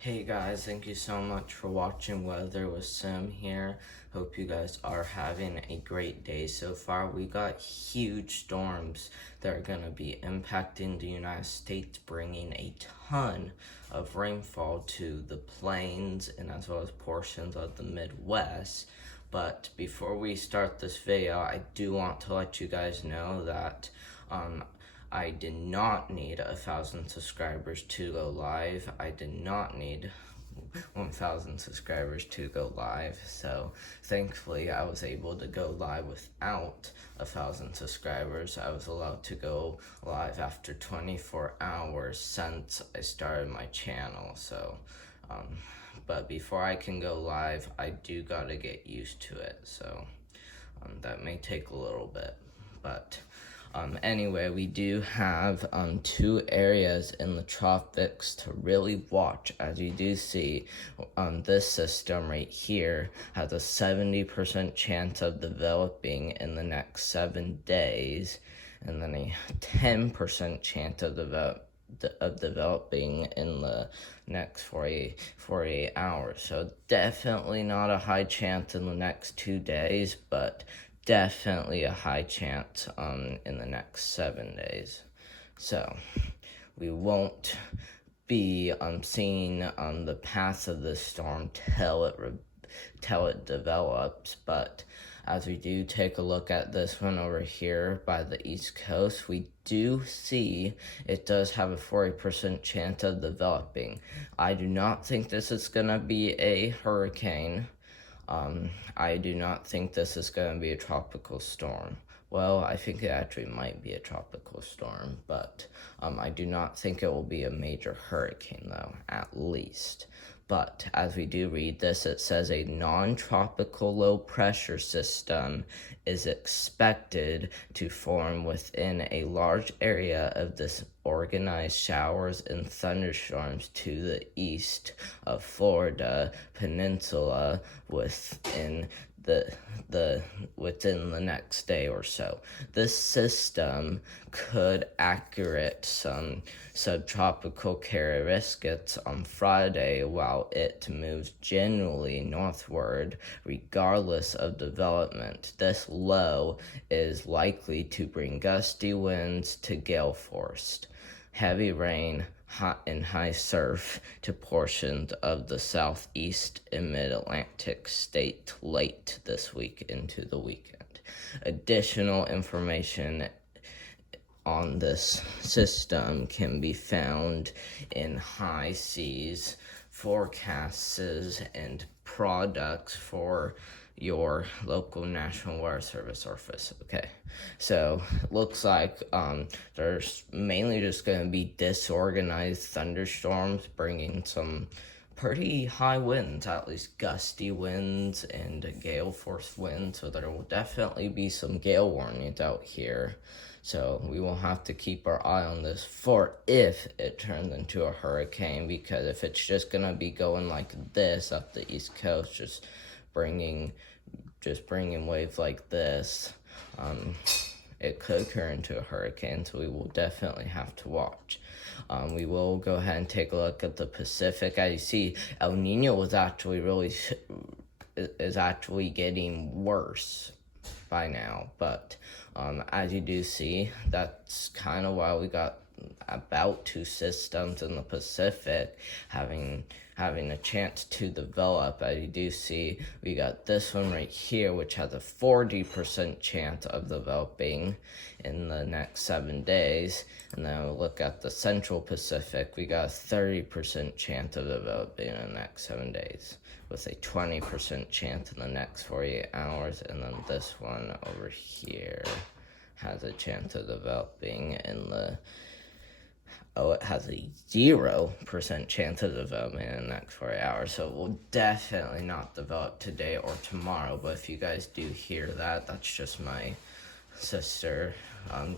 Hey guys, thank you so much for watching Weather with Sim here. Hope you guys are having a great day so far. We got huge storms that are going to be impacting the United States, bringing a ton of rainfall to the plains and as well as portions of the Midwest. But before we start this video, I do want to let you guys know that I did not need 1,000 subscribers to go live. I did not need 1,000 subscribers to go live. So thankfully, I was able to go live without 1,000 subscribers. I was allowed to go live after 24 hours since I started my channel. But before I can go live, I do gotta get used to it. So that may take a little bit, but anyway, we do have two areas in the tropics to really watch. As you do see, this system right here has a 70% chance of developing in the next 7 days, and then a 10% chance of developing in the next 48 hours. So definitely not a high chance in the next 2 days, but definitely a high chance in the next 7 days. So we won't be seeing the path of the storm till it develops, but as we do take a look at this one over here by the East Coast, we do see it does have a 40% chance of developing. I do not think this is going to be a hurricane. I do not think this is going to be a tropical storm. Well, I think it actually might be a tropical storm, but I do not think it will be a major hurricane, though, at least. But as we do read this, it says a non-tropical low-pressure system is expected to form within a large area of this organized showers and thunderstorms to the east of Florida Peninsula within the next day or so. This system could accurate some subtropical characteristics on Friday while it moves generally northward regardless of development. This low is likely to bring gusty winds to gale force, heavy rain, and high surf to portions of the southeast and mid-Atlantic states late this week into the weekend. Additional information on this system can be found in high seas forecasts and products for your local National Weather Service office. Okay, so looks like there's mainly just going to be disorganized thunderstorms bringing some pretty high winds, at least gusty winds and gale force winds. So there will definitely be some gale warnings out here. So we will have to keep our eye on this for if it turns into a hurricane, because if it's just gonna be going like this up the East Coast, just bringing waves like this, it could turn into a hurricane, so we will definitely have to watch. We will go ahead and take a look at the Pacific. As you see, El Nino was actually is actually getting worse by now, but as you do see, that's kind of why we got about two systems in the Pacific having a chance to develop. As you do see, we got this one right here, which has a 40% chance of developing in the next 7 days. And then we look at the Central Pacific, we got a 30% chance of developing in the next 7 days, with a 20% chance in the next 48 hours. And then this one over here has a chance of developing in the it has a 0% chance of development in the next 48 hours, so it will definitely not develop today or tomorrow. But if you guys do hear that, that's just my sister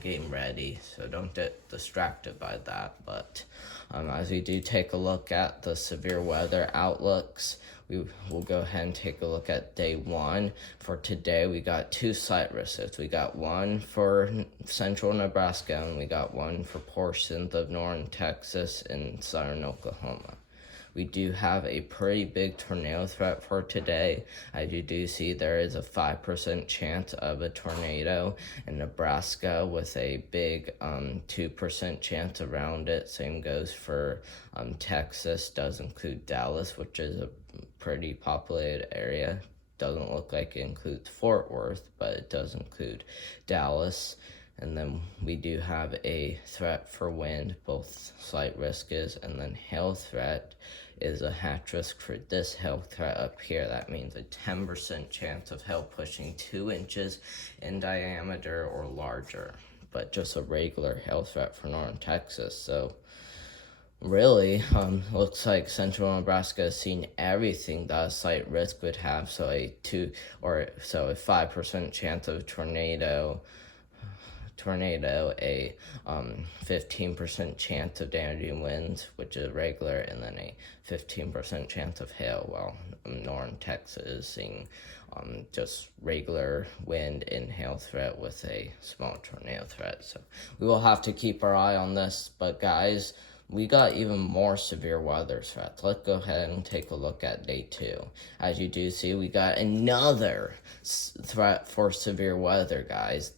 getting ready, so don't get distracted by that. But as we do take a look at the severe weather outlooks, we will go ahead and take a look at day one. For today, we got two slight risks. We got one for central Nebraska, and we got one for portions of northern Texas and southern Oklahoma. we do have a pretty big tornado threat for today. As you do see, there is a 5% chance of a tornado in Nebraska with a big 2% chance around it. Same goes for Texas, does include Dallas, which is a pretty populated area. Doesn't look like it includes Fort Worth, but it does include Dallas. And then we do have a threat for wind, both slight risk is, and then hail threat is a hatch risk for this hail threat up here. That means a 10% chance of hail pushing 2 inches in diameter or larger, but just a regular hail threat for northern Texas. So really, looks like central Nebraska has seen everything that a slight risk would have. So a 5% chance of tornado, a 15% chance of damaging winds, which is regular, and then a 15% chance of hail, while northern Texas is seeing just regular wind and hail threat with a small tornado threat. So we will have to keep our eye on this. But guys, we got even more severe weather threats. Let's go ahead and take a look at day 2. As you do see, we got another threat for severe weather, guys.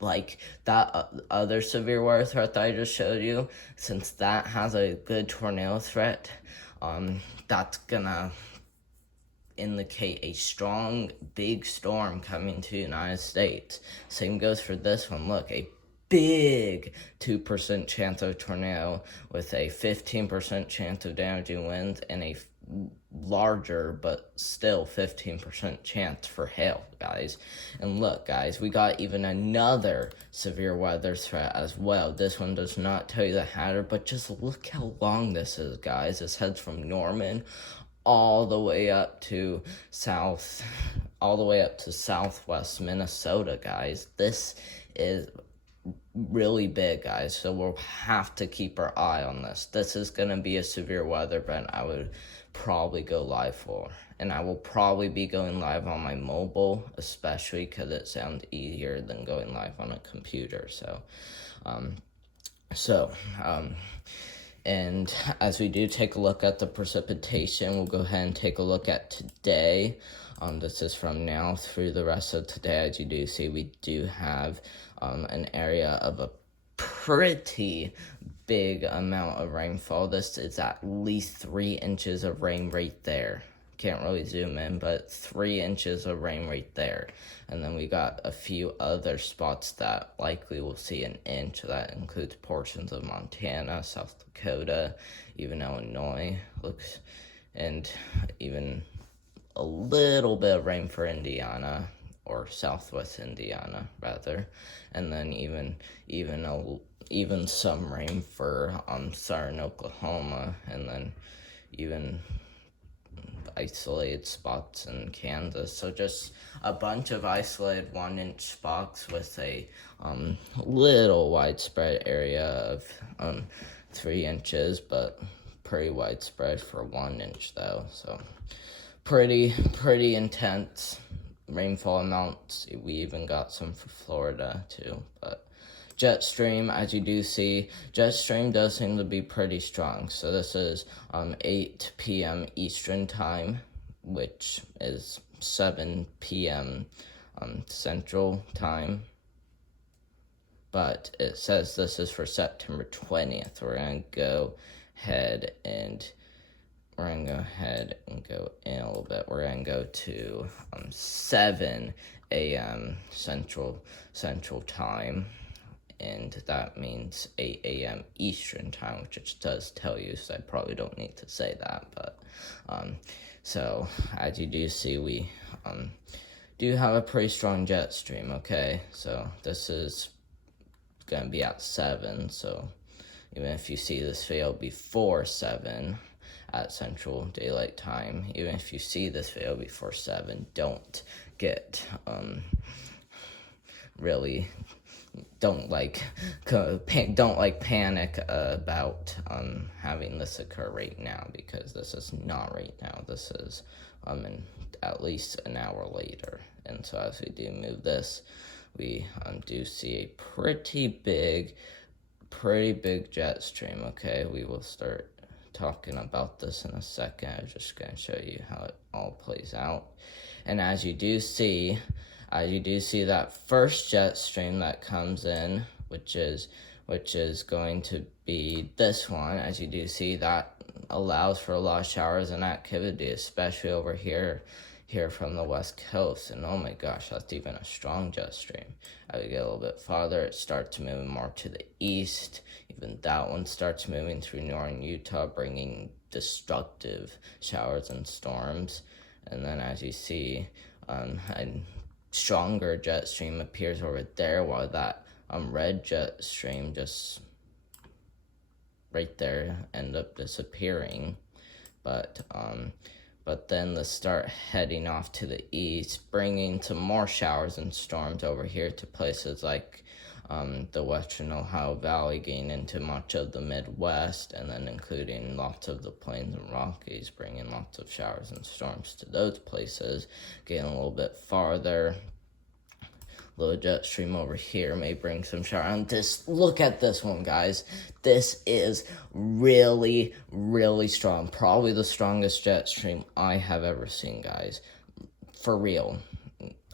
Like that other severe weather threat that I just showed you, since that has a good tornado threat, that's gonna indicate a strong, big storm coming to the United States. Same goes for this one. Look, a big 2% chance of tornado with a 15% chance of damaging winds and a larger but still 15% chance for hail, guys. And look, guys, we got even another severe weather threat as well. This one does not tell you the hazard, but just look how long this is, guys. This heads from Norman all the way up to southwest Minnesota, guys. This is really big, guys, so we'll have to keep our eye on this. This is going to be a severe weather event I would probably go live for, and I will probably be going live on my mobile, especially because it sounds easier than going live on a computer. And as we do take a look at the precipitation, we'll go ahead and take a look at today. This is from now through the rest of today. As you do see, we do have an area of a pretty big amount of rainfall. This is at least 3 inches of rain right there. Can't really zoom in, but 3 inches of rain right there. And then we got a few other spots that likely will see an inch. That includes portions of Montana, South Dakota, even Illinois, and even a little bit of rain for Indiana, or southwest Indiana rather, and then even some rain for southern Oklahoma, and then even isolated spots in Kansas. So just a bunch of isolated 1-inch spots with a little widespread area of 3 inches, but pretty widespread for 1 inch though. So pretty intense rainfall amounts. We even got some for Florida too. But jet stream, as you do see, jet stream does seem to be pretty strong. So this is 8 p.m. Eastern time, which is 7 p.m. Central time. But it says this is for September 20th. We're going to go ahead and go in a little bit. We're going to go to 7 a.m. Central Time, and that means 8 a.m. Eastern Time, which it does tell you, so I probably don't need to say that. But so as you do see, we do have a pretty strong jet stream. Okay, so this is going to be at 7, so even if you see this video before 7 at Central Daylight Time, even if you see this video before 7, don't get don't panic about having this occur right now, because this is not right now. This is in at least an hour later. And so as we do move this, we do see a pretty big jet stream. Okay, we will start talking about this in a second. I'm just going to show you how it all plays out. And as you do see that first jet stream that comes in, which is going to be this one. As you do see, that allows for a lot of showers and activity, especially over here from the west coast. And oh my gosh, that's even a strong jet stream. As we get a little bit farther, it starts moving more to the east. Even that one starts moving through northern Utah, bringing destructive showers and storms. And then as you see, a stronger jet stream appears over there, while that red jet stream just right there end up disappearing. But then they start heading off to the east, bringing some more showers and storms over here to places like the western Ohio Valley, getting into much of the Midwest, and then including lots of the Plains and Rockies, bringing lots of showers and storms to those places. Getting a little bit farther, little jet stream over here may bring some shower. And look at this one, guys. This is really, really strong. Probably the strongest jet stream I have ever seen, guys. For real.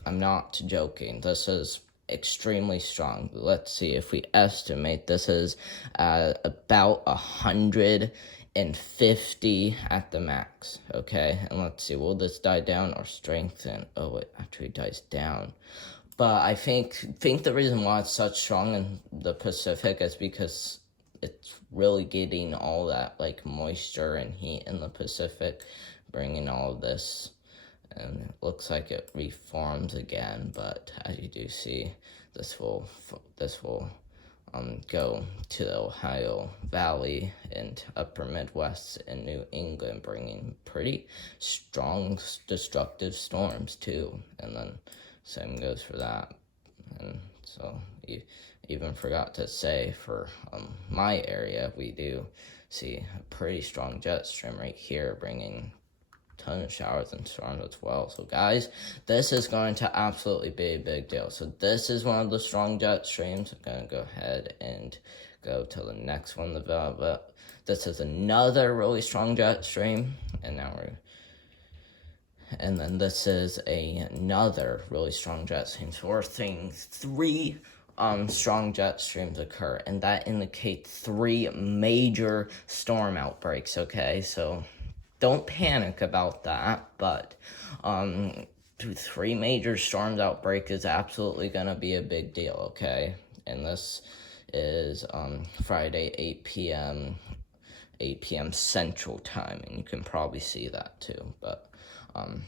I'm not joking. This is extremely strong. Let's see, if we estimate, this is about 150 at the max. Okay, and let's see, will this die down or strengthen? Oh, it actually dies down. But I think the reason why it's such strong in the Pacific is because it's really getting all that like moisture and heat in the Pacific, bringing all of this, and it looks like it reforms again. But as you do see, this will go to the Ohio Valley and upper Midwest and New England, bringing pretty strong destructive storms too. And then same goes for that. And so you even forgot to say for my area, we do see a pretty strong jet stream right here, bringing a ton of showers and storms as well. So guys, this is going to absolutely be a big deal. So this is one of the strong jet streams. I'm going to go ahead and go to the next one. This is another really strong jet stream, and then this is another really strong jet stream. So we're seeing 3 strong jet streams occur, and that indicates 3 major storm outbreaks. Okay, so don't panic about that, but 3 major storms outbreak is absolutely gonna be a big deal. Okay, and this is Friday 8 p.m. Central Time, and you can probably see that too. But and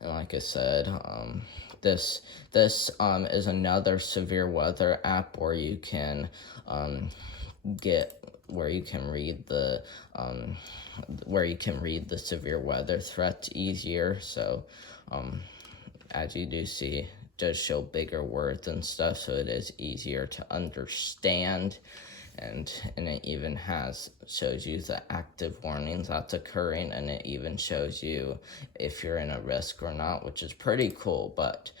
like I said, this is another severe weather app where you can read the severe weather threats easier. So as you do see, it does show bigger words and stuff, so it is easier to understand. And it even shows you the active warnings that's occurring, and it even shows you if you're in a risk or not, which is pretty cool. But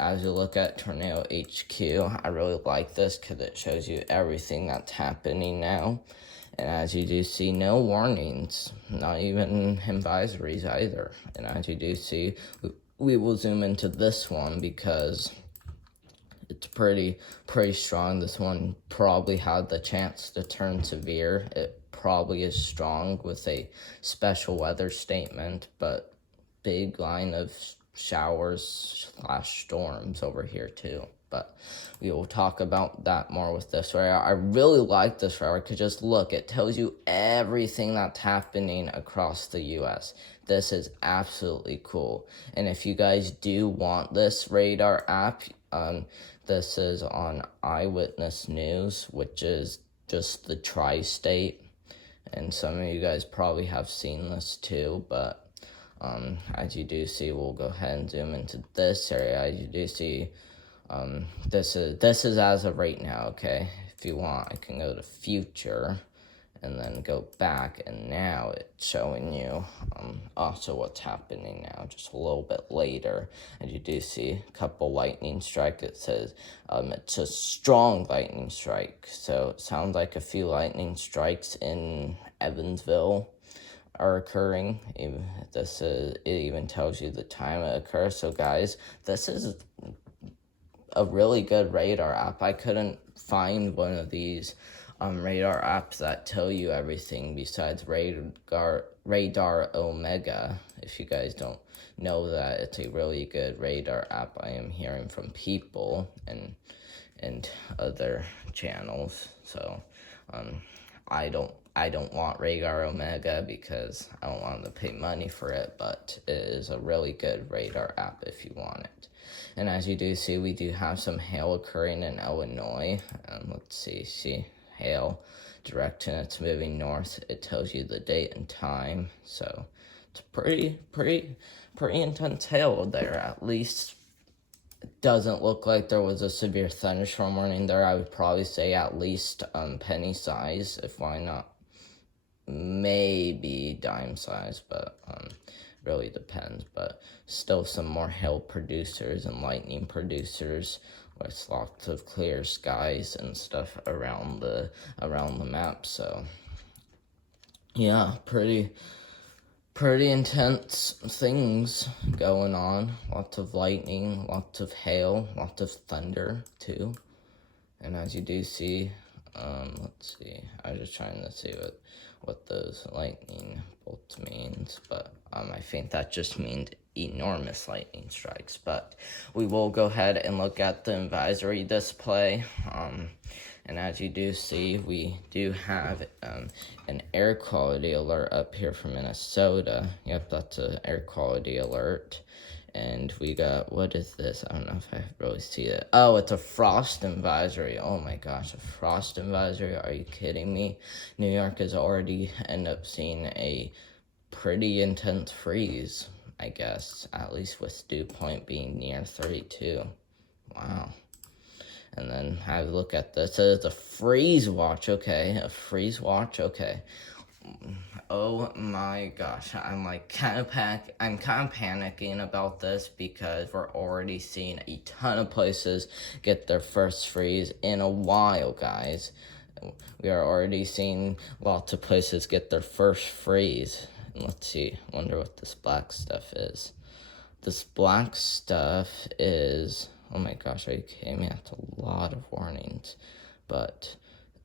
as you look at Tornado HQ, I really like this because it shows you everything that's happening now. And as you do see, no warnings, not even advisories either. And as you do see, we will zoom into this one because it's pretty strong. This one probably had the chance to turn severe. It probably is strong with a special weather statement, but big line of showers / storms over here too. But we will talk about that more with this radar. I really like this radar because just look, it tells you everything that's happening across the U.S. This is absolutely cool. And if you guys do want this radar app, this is on Eyewitness News, which is just the tri-state. And some of you guys probably have seen this too, but as you do see, we'll go ahead and zoom into this area. As you do see, this is as of right now, okay? If you want, I can go to future, and then go back, and now it's showing you also what's happening now just a little bit later. And you do see a couple lightning strike. It says it's a strong lightning strike, so it sounds like a few lightning strikes in Evansville are occurring. It even tells you the time it occurs. So guys, this is a really good radar app. I couldn't find one of these radar apps that tell you everything besides Radar Omega. If you guys don't know that, it's a really good radar app. I am hearing from people and other channels. So I don't want Radar Omega because I don't want to pay money for it, but it is a really good radar app if you want it. And as you do see, we do have some hail occurring in Illinois. Let's see hail direction. It's moving north. It tells you the date and time. So it's pretty intense hail there. At least it doesn't look like there was a severe thunderstorm warning there. I would probably say at least penny size, if why not maybe dime size, but really depends. But still some more hail producers and lightning producers with lots of clear skies and stuff around the map. So yeah, pretty intense things going on. Lots of lightning, lots of hail, lots of thunder too. And as you do see, let's see, I was just trying to see what those lightning bolts means, but I think that just means enormous lightning strikes. But we will go ahead and look at the advisory display. And as you do see, we do have an air quality alert up here for Minnesota. Yep, that's an air quality alert. And we got, what is this? I don't know if I really see it. Oh, it's a frost advisory. Oh my gosh, a frost advisory. Are you kidding me? New York has already ended up seeing a pretty intense freeze, I guess. At least with dew point being near 32. Wow. And then have a look at this. It's a freeze watch, okay. A freeze watch, okay. Oh my gosh, I'm kind of panicking about this because we're already seeing a ton of places get their first freeze in a while, guys. We are already seeing lots of places get their first freeze. And let's see, wonder what this black stuff is. This black stuff is, oh my gosh, are you kidding me? That's a lot of warnings, but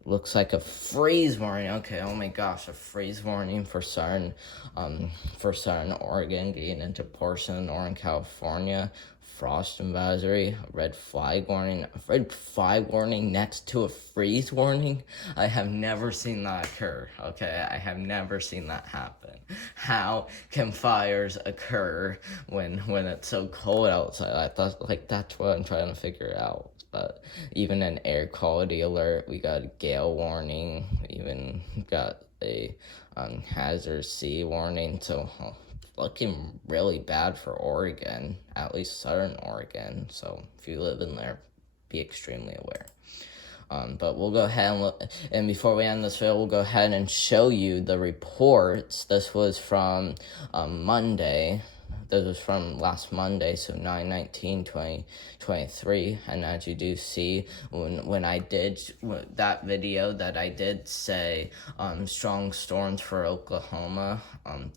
looks like a freeze warning. Okay, oh my gosh, a freeze warning for Southern Oregon, getting into portion of Northern California. Frost advisory, red flag warning next to a freeze warning. I have never seen that occur, okay? I have never seen that happen. How can fires occur when it's so cold outside? I thought, that's what I'm trying to figure out. But even an air quality alert, we got a gale warning, we even got a hazard C warning, so looking really bad for Oregon, at least Southern Oregon. So if you live in there, be extremely aware. But we'll go ahead and look, and before we end this video, we'll go ahead and show you the reports. This was from Monday. This was from last Monday, so 9/19/2023. And as you do see, when I did that video that I did say strong storms for Oklahoma,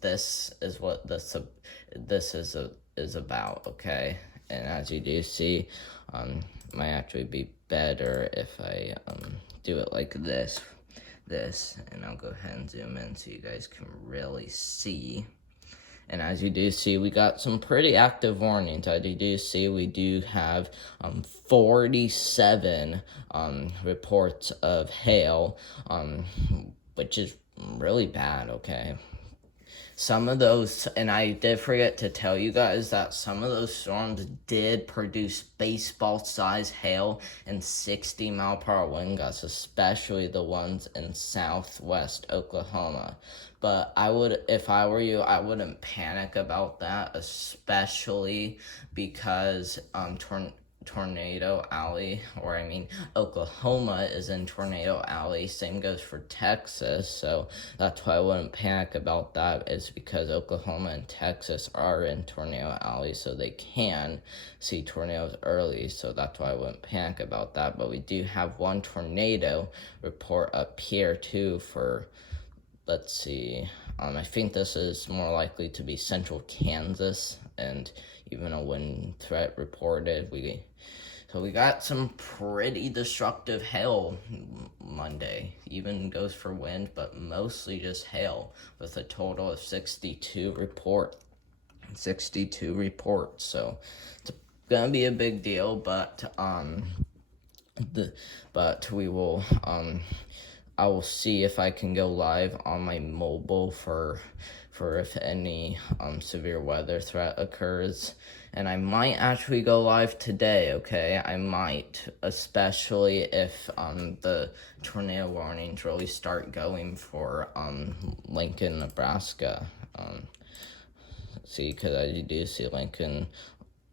this is what this is about, okay? And as you do see, might actually be better if I do it like this, and I'll go ahead and zoom in so you guys can really see. And as you do see, we got some pretty active warnings. As you do see, we do have 47 reports of hail, which is really bad, okay? Some of those, and I did forget to tell you guys that some of those storms did produce baseball-sized hail and 60-mile-per-hour wind gusts, especially the ones in southwest Oklahoma. But if I were you, I wouldn't panic about that, especially because Tornado Alley, or I mean, Oklahoma is in Tornado Alley. Same goes for Texas, so that's why I wouldn't panic about that, is because Oklahoma and Texas are in Tornado Alley, so they can see tornadoes early, so that's why I wouldn't panic about that. But we do have one tornado report up here too for, let's see, I think this is more likely to be central Kansas, and even a wind threat reported. So we got some pretty destructive hail Monday. Even goes for wind, but mostly just hail, with a total of 62 reports. So it's gonna be a big deal, but we will I will see if I can go live on my mobile for if any severe weather threat occurs. And I might actually go live today, okay? I might, especially if the tornado warnings really start going for Lincoln, Nebraska. See, because I do see Lincoln,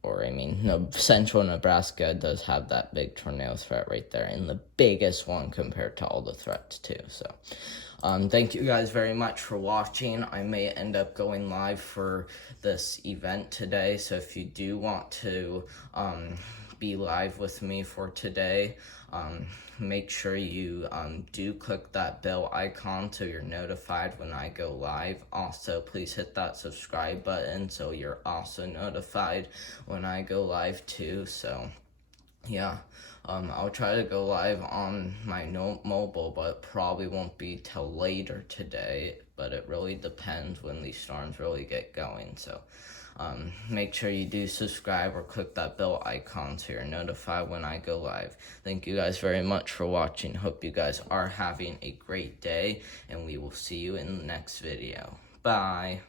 or I mean, no, central Nebraska does have that big tornado threat right there, and the biggest one compared to all the threats too. So thank you guys very much for watching. I may end up going live for this event today, so if you do want to be live with me for today, make sure you do click that bell icon so you're notified when I go live. Also, please hit that subscribe button so you're also notified when I go live too. So yeah, I'll try to go live on my mobile, but it probably won't be till later today, but it really depends when these storms really get going. So make sure you do subscribe or click that bell icon so you're notified when I go live. Thank you guys very much for watching. Hope you guys are having a great day, and we will see you in the next video. Bye.